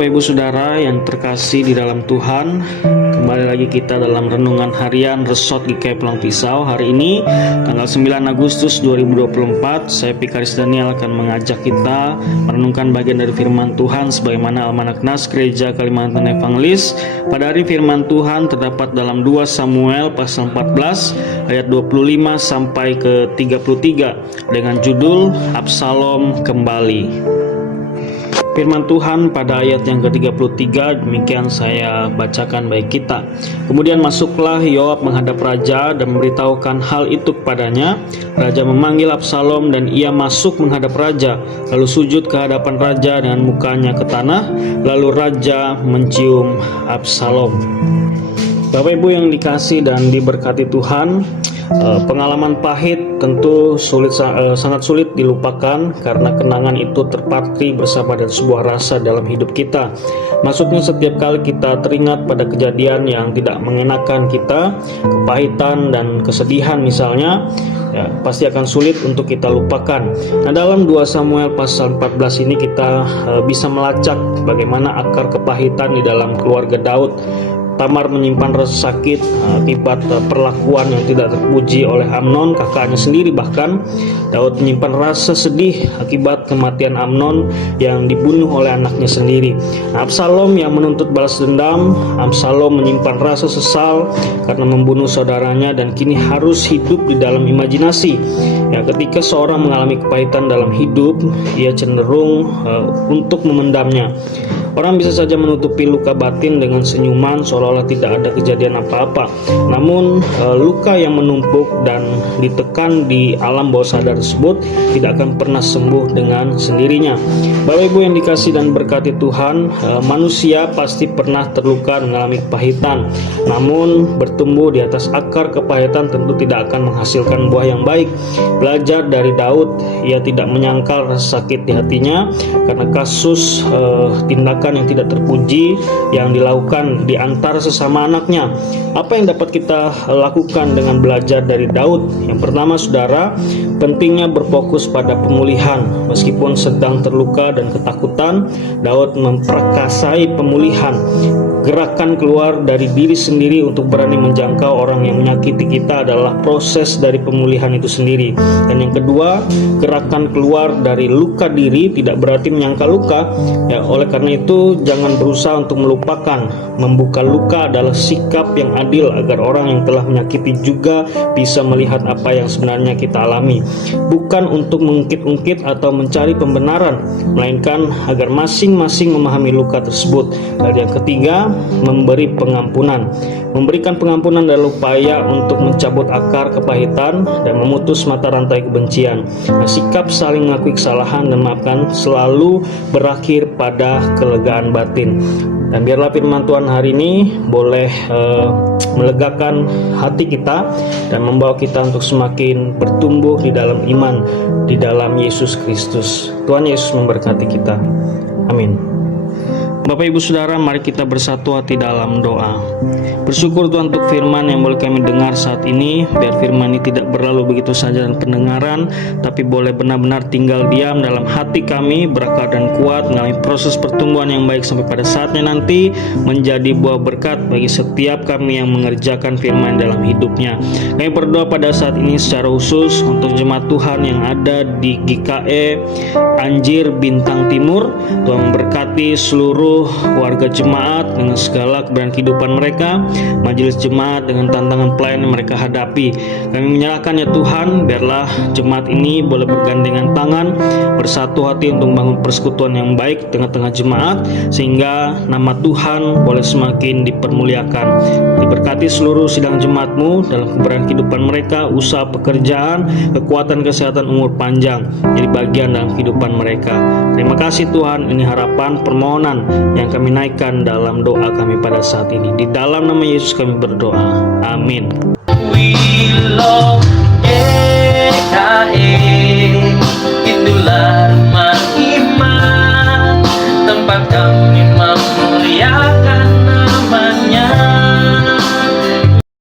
Bapak Ibu Saudara yang terkasih di dalam Tuhan, kembali lagi kita dalam renungan harian Resort GKI Pulang Pisau. Hari ini tanggal 9 Agustus 2024, saya Pikaris Daniel akan mengajak kita merenungkan bagian dari firman Tuhan sebagaimana Almanak Nas Gereja Kalimantan Evangelis. Pada hari firman Tuhan terdapat dalam 2 Samuel pasal 14 ayat 25 sampai ke 33 dengan judul Absalom Kembali. Firman Tuhan pada ayat yang ke-33 demikian saya bacakan bagi kita. Kemudian masuklah Yoab menghadap raja dan memberitahukan hal itu kepadanya. Raja memanggil Absalom dan ia masuk menghadap raja, lalu sujud ke hadapan raja dengan mukanya ke tanah. Lalu raja mencium Absalom. Bapak Ibu yang dikasih dan diberkati Tuhan, pengalaman pahit tentu sangat sulit dilupakan karena kenangan itu terpatri bersama dengan sebuah rasa dalam hidup kita. Maksudnya setiap kali kita teringat pada kejadian yang tidak mengenakan kita, kepahitan dan kesedihan misalnya, ya, pasti akan sulit untuk kita lupakan. Nah, dalam 2 Samuel pasal 14 ini kita bisa melacak bagaimana akar kepahitan di dalam keluarga Daud. Tamar menyimpan rasa sakit akibat perlakuan yang tidak terpuji oleh Amnon, kakaknya sendiri. Bahkan Daud menyimpan rasa sedih akibat kematian Amnon yang dibunuh oleh anaknya sendiri. Nah, Absalom yang menuntut balas dendam. Absalom menyimpan rasa sesal karena membunuh saudaranya dan kini harus hidup di dalam imajinasi. Ya, ketika seorang mengalami kepahitan dalam hidup, ia cenderung untuk memendamnya. Orang bisa saja menutupi luka batin dengan senyuman seolah-olah tidak ada kejadian apa-apa. Namun luka yang menumpuk dan ditekan di alam bawah sadar tersebut tidak akan pernah sembuh dengan sendirinya. Bapak Ibu yang dikasih dan berkati Tuhan, manusia pasti pernah terluka mengalami kepahitan. Namun bertumbuh di atas akar kepahitan tentu tidak akan menghasilkan buah yang baik. Belajar dari Daud, ia tidak menyangkal rasa sakit di hatinya karena kasus tindakan yang tidak terpuji yang dilakukan di antara sesama anaknya. Apa yang dapat kita lakukan dengan belajar dari Daud? Yang pertama, saudara, pentingnya berfokus pada pemulihan. Meskipun sedang terluka dan ketakutan, Daud memperkasai pemulihan. Gerakan keluar dari diri sendiri untuk berani menjangkau orang yang menyakiti kita adalah proses dari pemulihan itu sendiri. Dan yang kedua, gerakan keluar dari luka diri tidak berarti menyangkal luka. Ya, oleh karena itu jangan berusaha untuk melupakan. Membuka luka adalah sikap yang adil agar orang yang telah menyakiti juga bisa melihat apa yang sebenarnya kita alami. Bukan untuk mengungkit-ungkit atau mencari pembenaran, melainkan agar masing-masing memahami luka tersebut. Dan yang ketiga, memberi pengampunan. Memberikan pengampunan adalah upaya untuk mencabut akar kepahitan dan memutus mata rantai kebencian. Nah, sikap saling mengakui kesalahan dan maafkan selalu berakhir pada kelegaan batin. Dan biarlah firman Tuhan hari ini boleh melegakan hati kita dan membawa kita untuk semakin bertumbuh di dalam iman, di dalam Yesus Kristus. Tuhan Yesus memberkati kita. Amin. Bapak Ibu Saudara, mari kita bersatu hati dalam doa. Bersyukur Tuhan untuk firman yang boleh kami dengar saat ini. Biar firman ini tidak berlalu begitu saja dan pendengaran, tapi boleh benar-benar tinggal diam dalam hati kami, berakar dan kuat, mengalami proses pertumbuhan yang baik sampai pada saatnya nanti menjadi buah berkat bagi setiap kami yang mengerjakan firman dalam hidupnya. Kami berdoa pada saat ini secara khusus untuk jemaat Tuhan yang ada di GKE Anjir Bintang Timur. Tuhan memberkati seluruh warga jemaat dengan segala keberadaan kehidupan mereka, majelis jemaat dengan tantangan pelayanan yang mereka hadapi. Kami menyerahkan ya Tuhan, biarlah jemaat ini boleh bergandengan tangan, bersatu hati untuk membangun persekutuan yang baik tengah-tengah jemaat, sehingga nama Tuhan boleh semakin dipermuliakan. Diberkati seluruh sidang jemaat-Mu dalam keberadaan kehidupan mereka, usaha pekerjaan, kekuatan kesehatan, umur panjang jadi bagian dalam kehidupan mereka. Terima kasih Tuhan, ini harapan permohonan yang kami naikkan dalam doa kami pada saat ini. Di dalam nama Yesus kami berdoa. Amin. We love GKI.